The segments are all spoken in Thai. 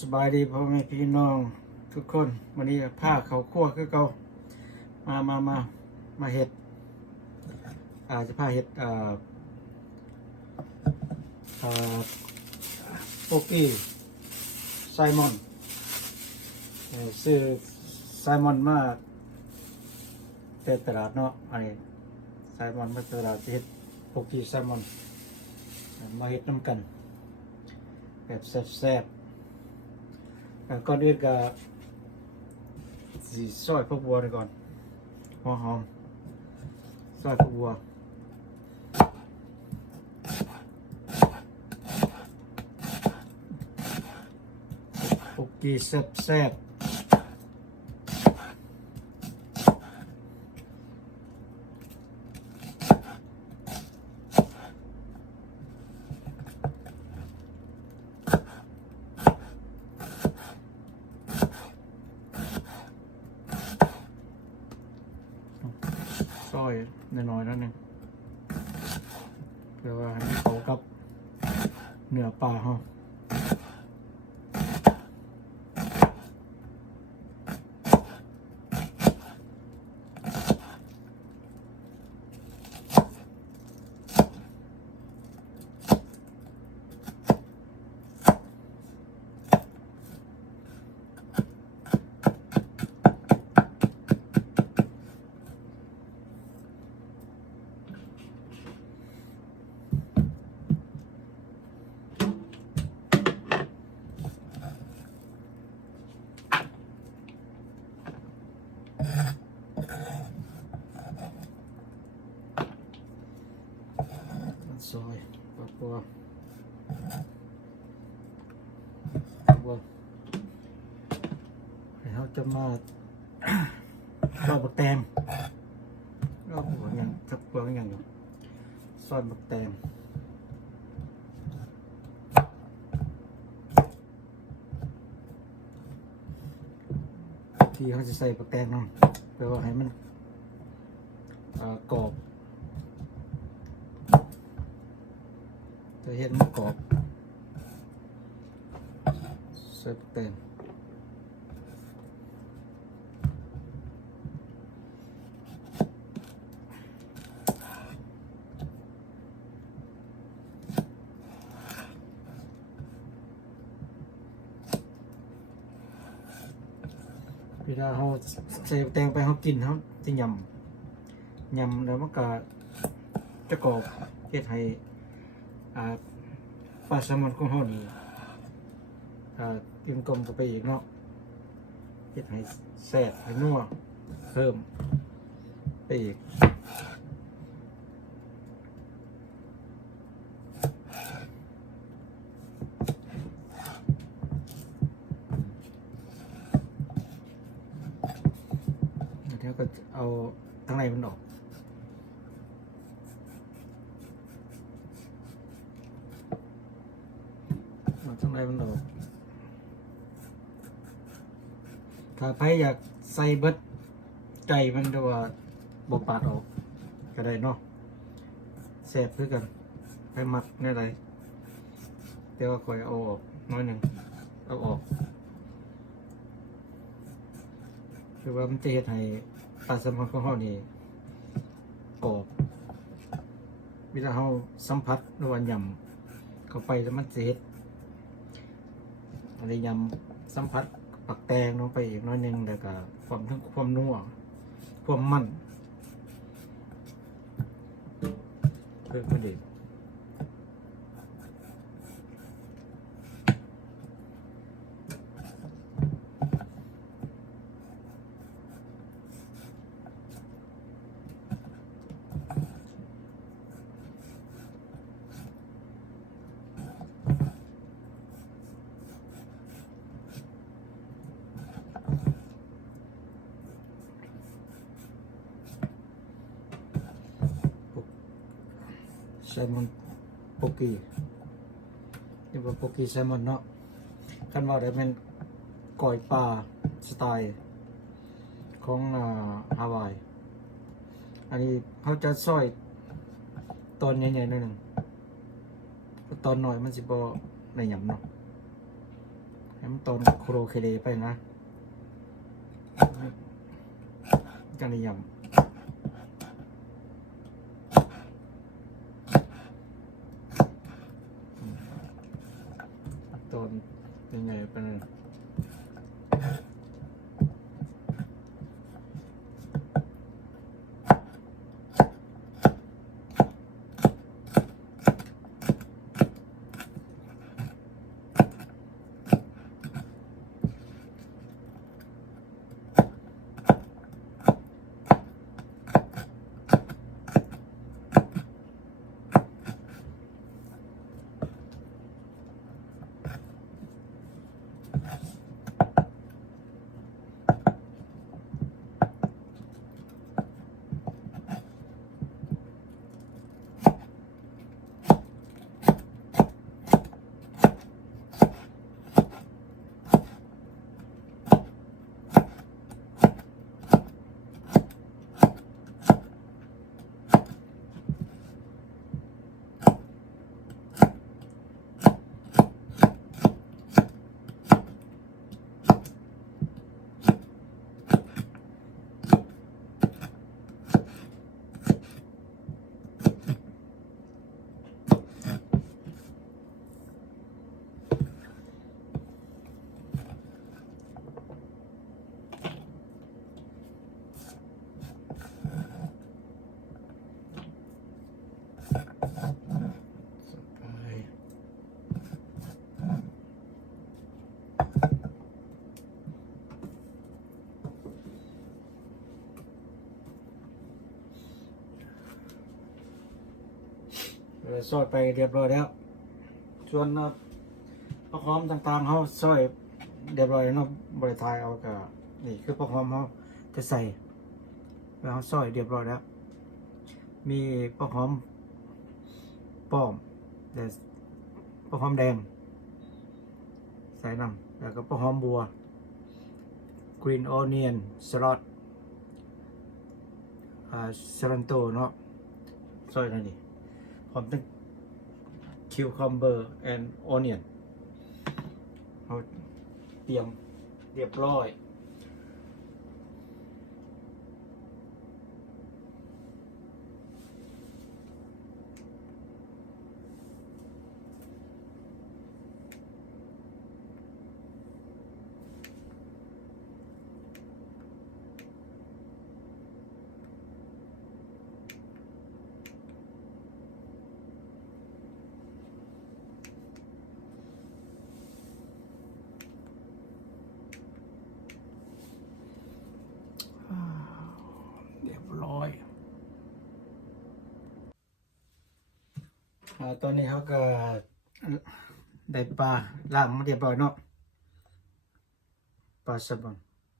สบายดีพ่อแม่พี่น้องทุกคนวันนี้ผ้าเขาคั่วคือเก่ามาเห็ดจะผ้าเห็ดโปกี้ไซมอนซื้อไซมอนมาเป็นตลาดเนาะไอไซมอนมาตลาดเห็ดโปกี้ไซมอนมาเห็ดน้ำกันแบบแซ่บก่อนอื่นก็สีซอยผักบัวก่อนหัวหอมซอยผักบัวโปกี้แซ่บซอยน้อยๆนั่นเองเพื่อว่าให้เขากับเนื้อปลาเขาซอยผักบัวเขาจะมาซอยบักแตงก็หัวอย่างสักเปลือกอย่างอยู่ซอยบักแตงที่เขาจะใส่บักแตงเนาะแปลว่าให้มันกรอบจะเห็นมันกรอบใส่บักแตงเวลาเขาใส่แตงไปเขากินเขาจะยำแล้วมันก็จะกรอบเฮ็ดให้ปลาแซลมอนของเขานี่ยิ่งกลมกับไปอีกเนาะเฮ็ดให้แซ่บให้นัวเพิ่มไปอีกแล้วก็เอาทั้งในมันออกทั้งในมันออกถ้าใครอยากใส่เบิดไก่มันดูว่าบกปาดออกก็ได้เนาะแซ่บคือกันไปหมักในไรเดี๋ยวคอยเอาออกน้อยหนึ่งเอาออกคือว่ามันจะเห็ดให้ปลาแซลมอนของเรานี่กรอบเวลาเราสัมผัสหรือว่ายำเข้าไปแล้วมันจะเห็ดอะไรยำสัมผัสปักแตงลงไปอีกน้อยหนึ่งแล้วก็ความนัวความมันเพิ่มขึ้นอีกแซลมอนโปกี้นี่ว่าโปกี้แซลมอนเนาะคันว่าได้เป็นก่อยปลาสไตล์ของฮาวายอันนี้เขาจะซอยตอนใหญ่ๆหน่อยหนึ่งตอนหน่อยมันสิบ่ในยำเนาะใ ให้มันตอนโคโรเคเลไปนะกันนิยมตอนยังไงเป็นซอยไปเรียบร้อยแล้วส่วนประคอมต่างๆเขาซอยเรียบร้อยเนาะบริทายเอากับนี่คือประคอมเขาจะใส่แล้วเขาซอยเรียบร้อยแล้วมีประคอมป้อมแต่ประคอมแดงใส่น้ำแล้วก็ประคอมบัว green onion salad Saranto เนาะซอยนั่นนี่พร้อมทั้ง cucumber and onion เอาเตรียมเรียบร้อยตอนนี้เขาก็ได้ปลาล้างมาเรียบร้อยเนาะปลาสบอน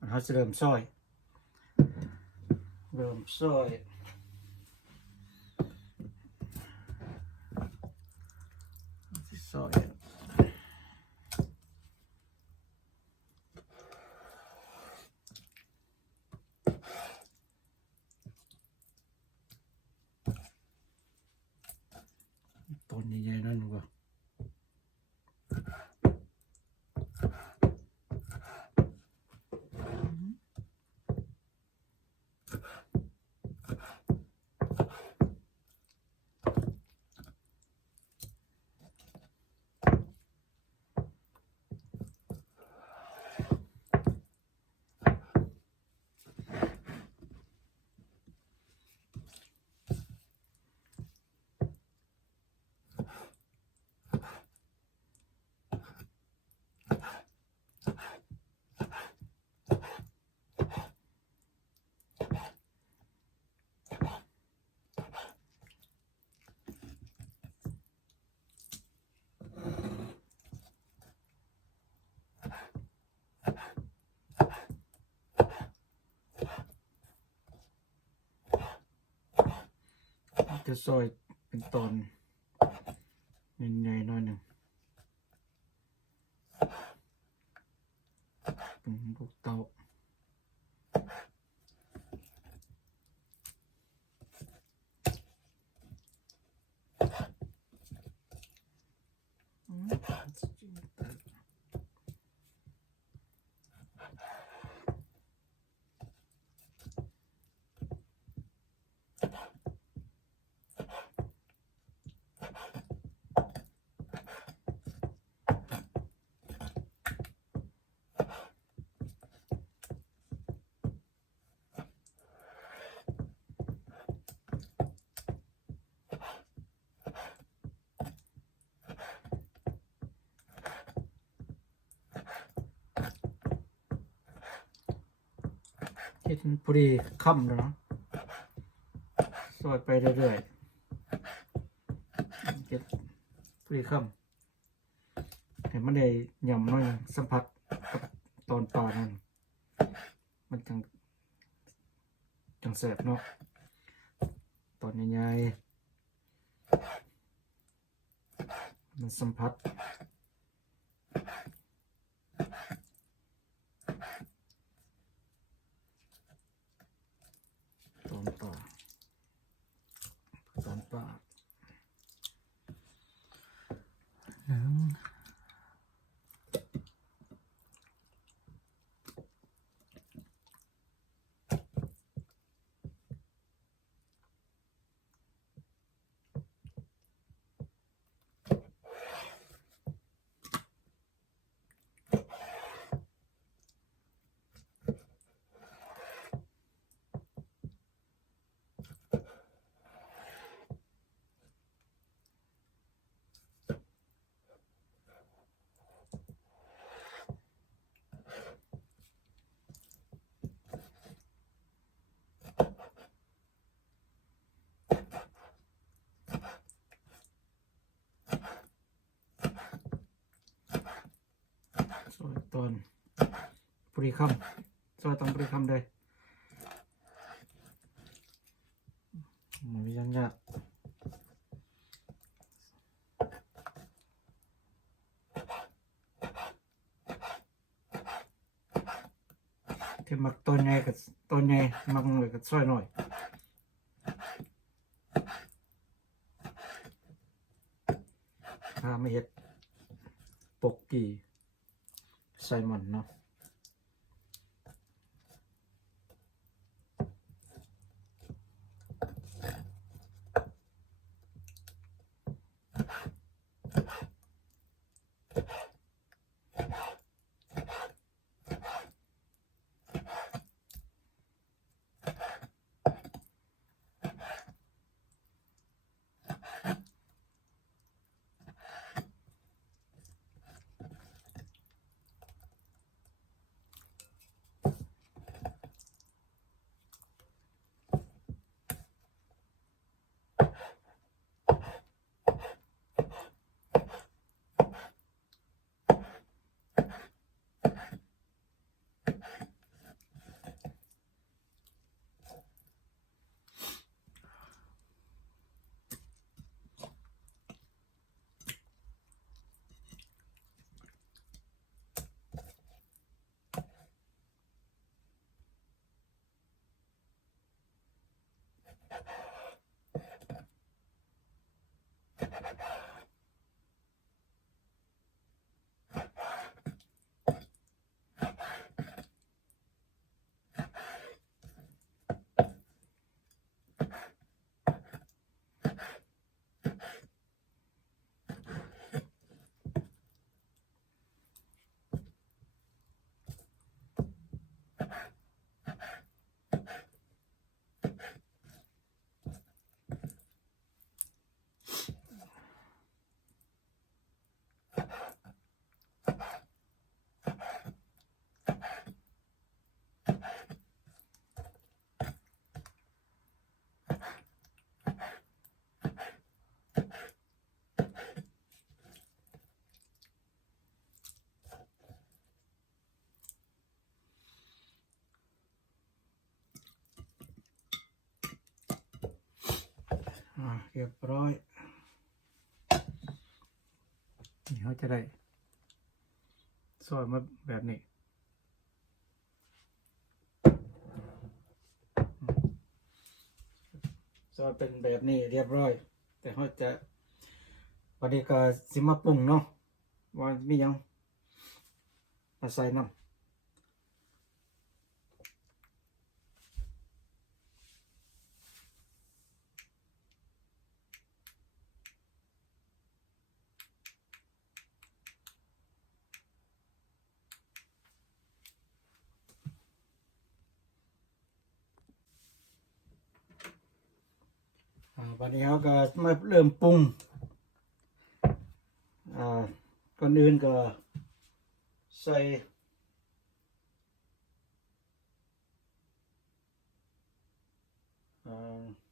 เขาจะเริ่มซอยต้นใหญ่ๆนั่นก็จะซอยเป็นตอนใหญ่ๆหน่อยหนึ่งเป็นลูกเตา เฮ็ดพอดีค่ำแล้วเนาะซอยไปเรื่อยๆเฮ็ดพอดีค่ำให้มันได้ยำน้อยสัมผัสกับตอนปลานั่นมันจังแซ่บเนาะตอนใหญ่ๆมันสัมผัสตอนปลาซอยตอนพอดีค่ำซอยตอนพอดีค่ำเลยมันมียากที่มักต้นใหญ่กับต้นใหญ่มักเลยกับซอยหน่อยถ้าไม่เฮ็ดปกกี้ไซมอนเนาะเรียบร้อยนี่เขาจะได้ซอยมาแบบนี้ซอยเป็นแบบนี้เรียบร้อยแต่เขาจะวันนี้ก็สิมาปรุงเนาะว่ามียังมาใส่น้ำวันนี้เขาก็มาเริ่มปรุงก่อนอื่นก็ใส่ อ่า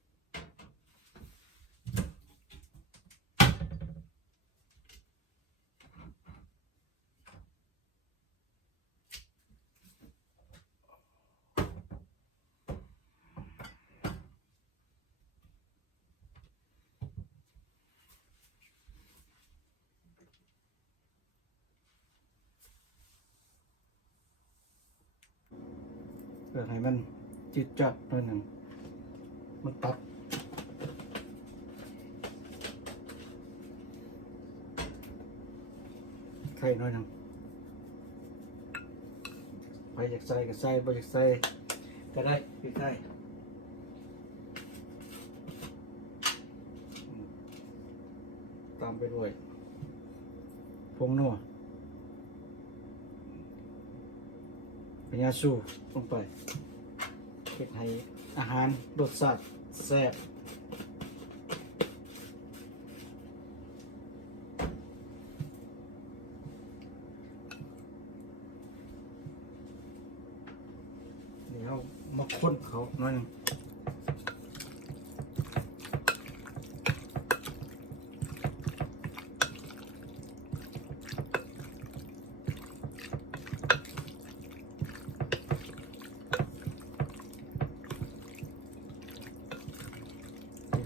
เพื่อให้มันจิตจัดหน่อยหนึ่งมันตัดไข่หน่อยหนึ่งไปอยากใส่ก็ใส่บ่อยากใส่ก็ได้พี่ไข่ตามไปด้วยผงนัวเป็นยาสูบลงไปเฮ็ดให้อาหารรสชาติแซ่บนี่เอามาค้นเขาหน่อยหนึ่ง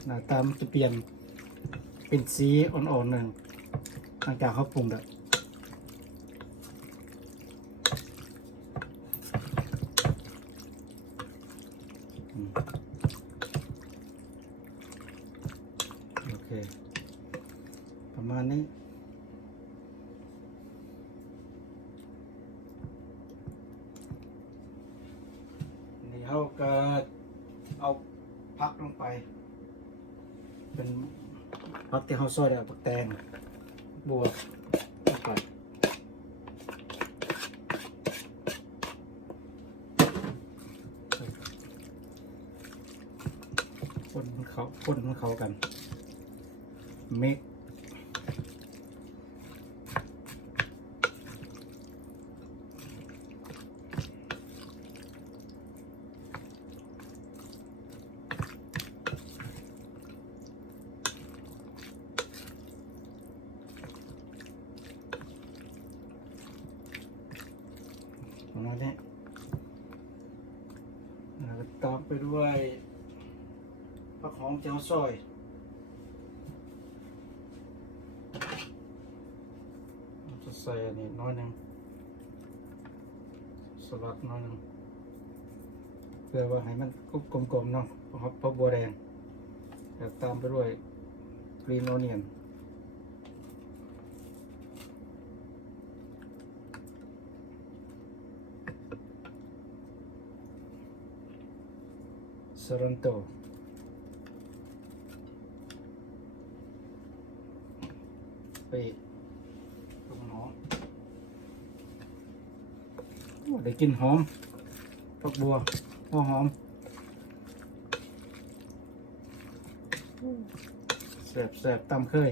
หน้าตามันจะเปลี่ยนเป็นสีอ่อนๆหนึ่งหลังจากเขาปรุงแล้วโอเคประมาณนี้นี่เขาก็เอาพักลงไปเป็นพักที่เขาซอยแล้วผักแตงบวกลงไปคนมันเขากันเมกประมาณนี้แล้วก็ตามไปด้วยผักหอมเจียวซอยจะใส่อันนี้น้อยหนึ่งสลัดน้อยหนึ่งเพื่อว่าให้มันกลมๆเนาะผักบัวแดงแล้วตามไปด้วยกรีนโอเนียนซารันโตไปต้นหอมได้กลิ่นหอมผักบัวหัวหอมแสบตำเคย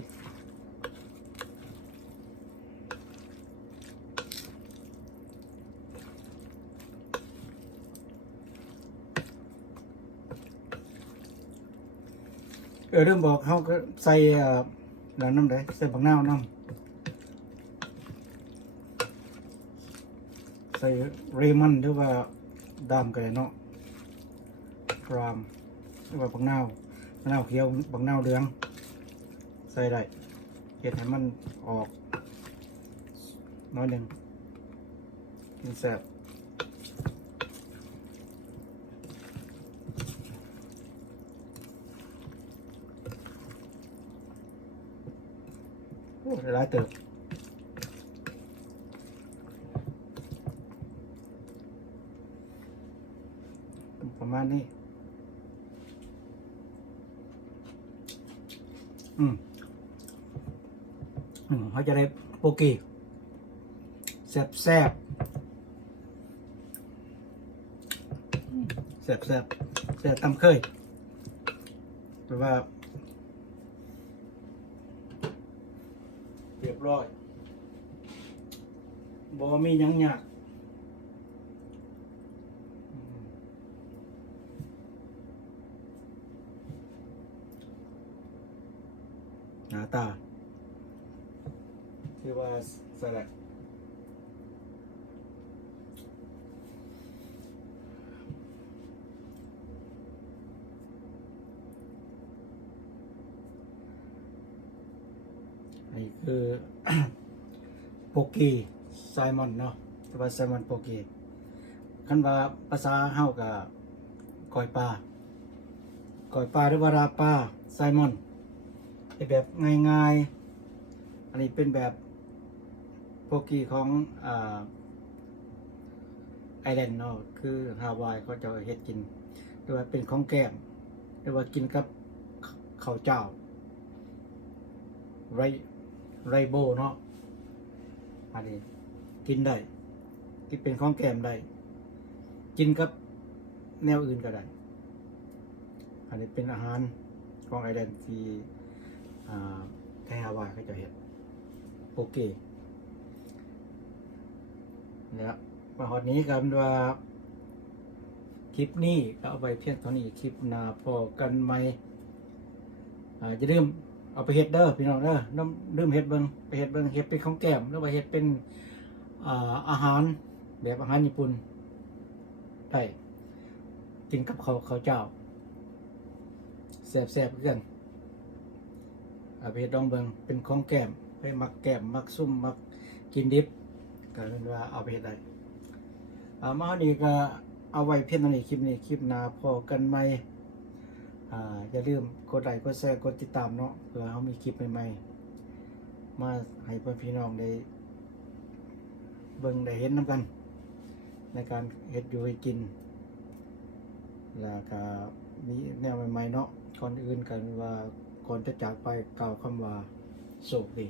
เริ่มบอกเขาก็ใส่แล้วน้ำได้ใส่บักนาวน้ำใส่เรมันหรือว่าดามกันเนาะรามหรือว่าบักนาวเขียวบักนาวเหลืองใส่ได้เห็ดให้มันออกน้อยหนึ่งกินแซ่บโอ้หลายเติบประมาณนี้เขาจะได้โปกีแซ่บแซ่บตำเคยแปลว่าเรียบร้อยบ่มีหยังยาก หน้าตาที่ว่าสลัดนี่คือ โปกีไซมอนเนาะที่ว่าไซมอนโปกีคันว่าภาษาเฮากับก้อยปลาหรือว่าราปลาไซมอนเป็นแบบง่ายๆอันนี้เป็นแบบโปกีของไอแลนด์เนาะคือฮาวายเขาจะเฮ็ดกินหรือว่าเป็นของแก้มหรือว่ากินกับข้าวเจ้าไรโบเนาะอันนี้กินได้กินเป็นของแก้มได้กินกับแนวอื่นก็ได้อันนี้เป็นอาหารของไอแลนด์ที่ไทยฮาวายเขาจะเฮ็ดโอเคเนี่ยมาฮอดนี้กันว่าคลิปนี้ก็เอาไปเพียงเท่านี้คลิปหน้าพอกันใหม่อย่าลืมเอาไปเฮ็ดเด้อพี่น้องเด้อลืมเฮ็ดเบิ่งไปเฮ็ดเบิ่งเฮ็ดเป็นของแก้มหรือว่าเฮ็ดเป็นอาหารแบบอาหารญี่ปุ่นได้กินกับข้าวเจ้าแซ่บๆคือกันเอาไปเฮ็ดดองเบิ่งเป็นของแก้มให้มักแก้มมักซุ่มมักกินดิบก็เป็นว่าเอาไปเฮ็ดได้มานี่ก็เอาไว้เพียงเท่านี้คลิปนี้คลิปหน้าพอกันใหม่อย่าลืมกดไลค์กดแชร์กดติดตามเนาะเพื่อเขามีคลิปใหม่ๆมาให้พี่น้องได้เบิ่งได้เห็นนำกันในการเฮ็ดอยู่ให้กินแล้วก็มีแนวใหม่ๆเนาะก่อนอื่นกันว่าก่อนจะจากไปกล่าวคำว่าโชคดี